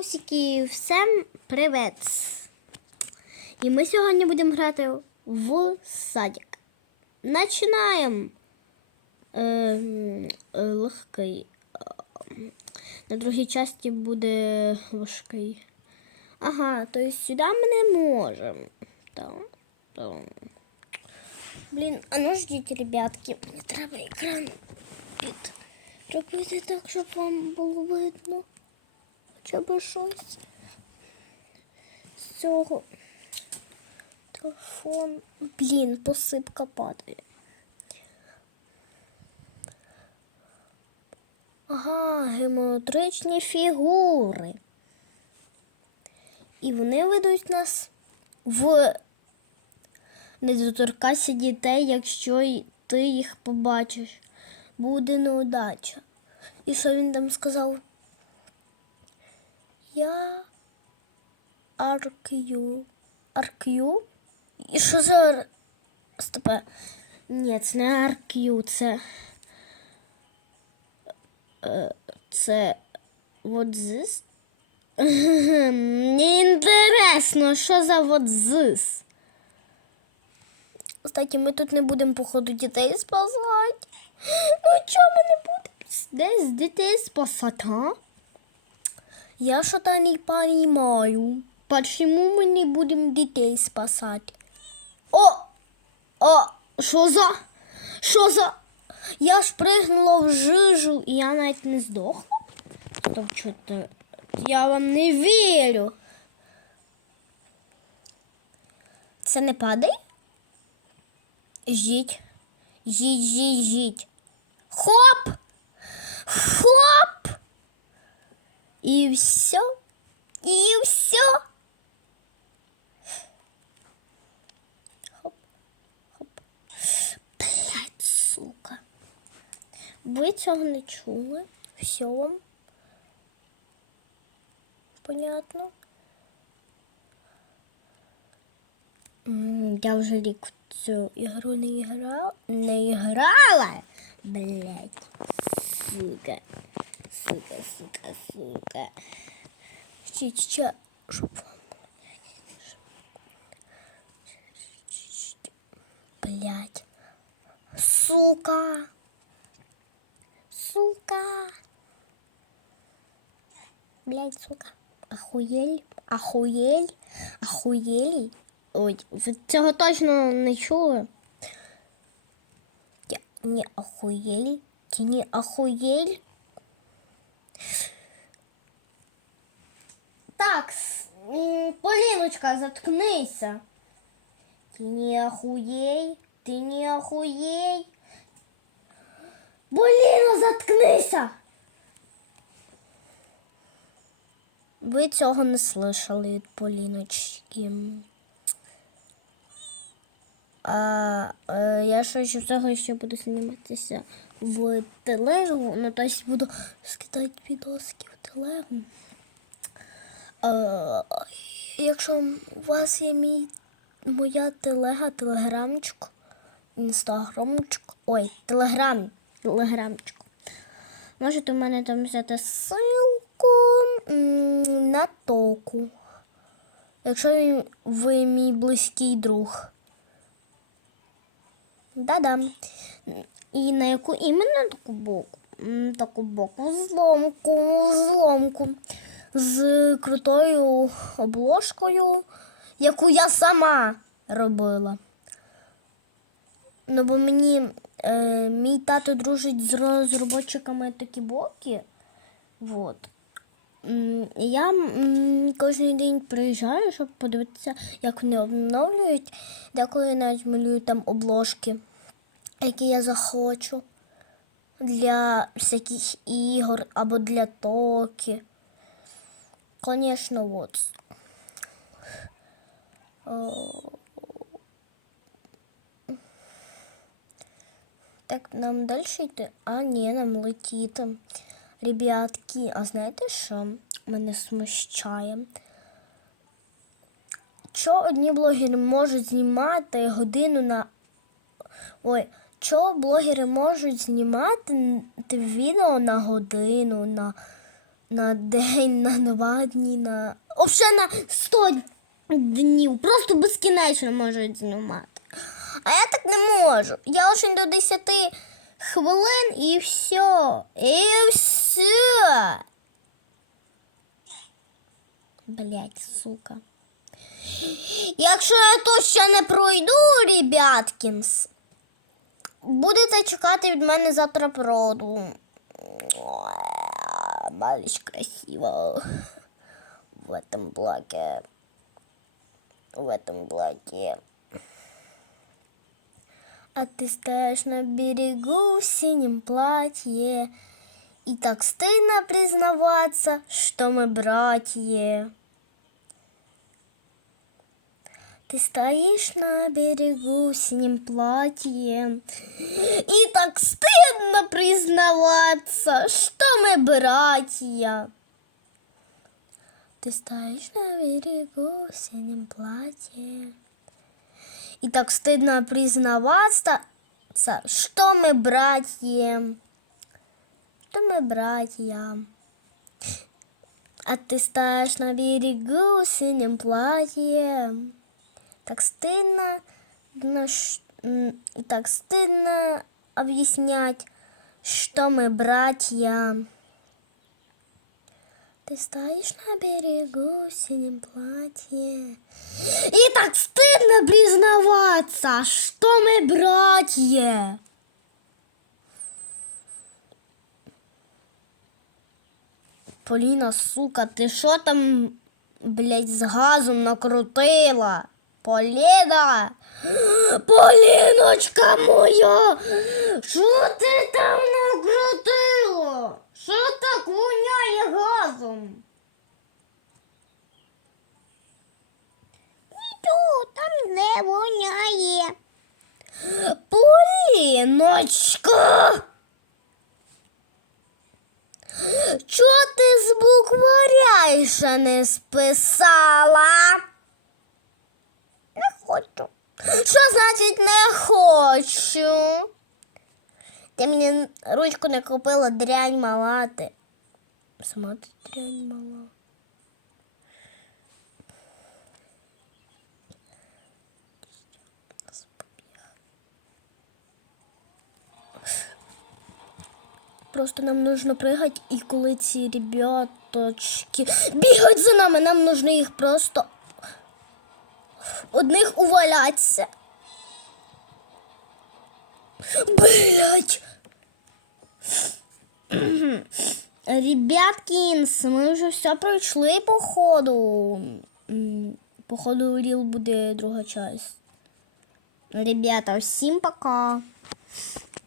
Усіки, всім привіт! І ми сьогодні будемо грати в садик. Починаємо. Е, е, легкий. На другій часті буде важкий. Ага, то есть сюди ми не можемо. Так, так. Блін, а ну ждіть, ребятки. Мені треба екран під. Робити так, щоб вам було видно. Хоча б щось з цього. Телефон. Блін, посипка падає. Ага, геометричні фігури. І вони ведуть нас в не доторкайся дітей, якщо ти їх побачиш. Буде неудача. І що він там сказав? Я аркю. Аркю? І що за. Стопе. Ні, це не аркю, це. Е, Це вот this. Мені інтересно, що за вот this. Кстати, ми тут не будемо, походу, дітей спасати. Ну чого ми не будемо десь дітей спасати, а? Я что-то не понимаю. Почему мы не будем детей спасать? О! О! Що за? Що за? Я ж пригнула в жижу, і я навіть не здохла. Стоп, що то Я вам не вірю. Це не падає? Жіть. Жіть, жіть, жіть. Хоп! Хоп! И все. И все. Хоп, хоп. Блять, сука. Ви цього не чули? Все вам. Понятно. Я вже рік в цю ігру не грала. Не грала. Блять. Сука. Сука, сука, сука. Ще, ще, щоб вам Блять. Сука. Сука. Блять, сука. Ахуєль. Ахуєль. Ахуєль. Ой, ви цього точно не чули. Я не ахуєль. Ти не ахуєль. Так, Поліночка, заткнися. Ти не охуєй, ти не охуєй. Поліна, заткнися. Ви цього не слышали від Поліночки. А е, я з цього ще буду зніматися в телегу. Ну, тобто буду скидати відоски в телегу. Якщо у вас є мій, моя телега, телеграмчик, інстаграмчик, ой, телеграм, телеграмчик. Можете в мене там взяти ссылку на току. Якщо ви мій близький друг. Да-да. І на яку іменно таку боку? Таку боку зломку, зломку з крутою обложкою, яку я сама робила. Ну, бо мені е, мій тато дружить з розробниками такі боки. Вот. Я кожен день приїжджаю, щоб подивитися, як вони обновлюють. Деколи навіть малюю там обложки, які я захочу для всяких ігор або для токи. Конечно, вот. Так, нам дальше йти? А, ні, нам летіти. Ребятки, а знаєте що мене смущає? Що одні блогери можуть знімати годину на. Ой, що блогери можуть знімати відео на годину, на на день, на два дні, на. Взагалі на 100 днів. Просто безкінечно можуть знімати. А я так не можу. Я лише до 10 хвилин і все. І все. Блять, сука. Якщо я то ще не пройду, ребяткінс, будете чекати від мене завтра проду. Малыш красиво. В этом блоке. В этом блоке. А ты стоишь на берегу в синем платье. И так стыдно признаваться, что мы братья. Ты стоишь на берегу в синем платье. И так стыдно признаваться, что мы братья. Ты стоишь на берегу в синем платье. И так стыдно признаваться, что мы братья. Что мы братья. А ты стоишь на берегу в синем платье. Так стыдно, ну, ш- м, и так стыдно объяснять, что мы братья. Ты стоишь на берегу в синем платье. И так стыдно признаваться, что мы братья. Поліна, сука, ти що там, блядь, з газом накрутила? Поліна! Поліночка моя! Що ти там накрутила? Що так воняє газом? Нічого там не воняє. Поліночка! Чого ти з букваря ще не списала? Не хочу. Що значить не хочу? Ти мені ручку не купила дрянь мала ти. Сама ти дрянь мала. Просто нам нужно пригати, і коли ці ребяточки бігають за нами, нам нужно їх просто одних увалятися. Блять. Ребяткінс, ми вже все пройшли походу. Походу, ріл буде друга часть. Ребята, всім пока.